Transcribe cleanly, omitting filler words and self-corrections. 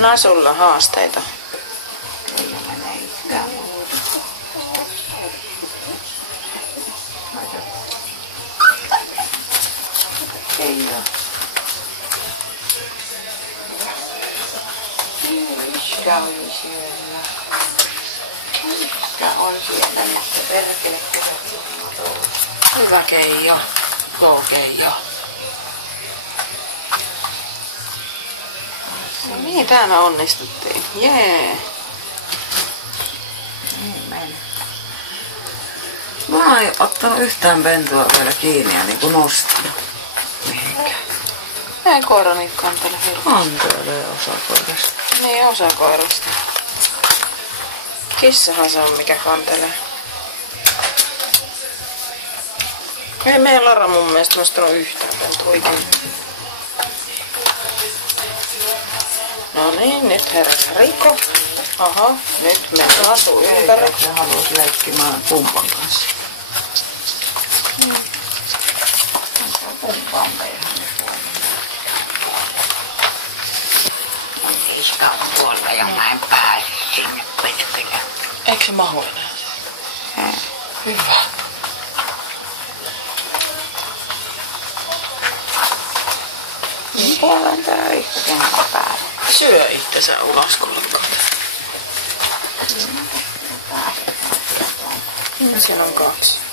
Nasulla haasteita. Ei mene yhtään muuta. Ei oo. Iskä oli siellä. Iskä on siellä, mutta perkele kyllä. Hyvä Keijo. Joo Keijo. No niin, täällä onnistuttiin. Jee. Niin meni. Mä en ottanut yhtään pentua vielä kiinni ja niinku nostanut mihinkään. Ei koira niitä kantele hirveästi. Kantelee osa koirasta. Niin, osa koirasta. Kissahan se on mikä kantelee. Ei meidän Lara mun mielestä nostanut yhtään pentua ikinä. No niin, nyt heräs Riko. Aha, nyt me asuu ympäri. Se haluaisi leikkimään pumpan kanssa. Pumpaan meidän Iskä on tuolla ja mä en pääse sinne perkele. Eikö se mahu enää? Hyvä. Niin puolen töissä sinne päälle. Syö itsensä ulos kulkkaan. No siinä on kaksi.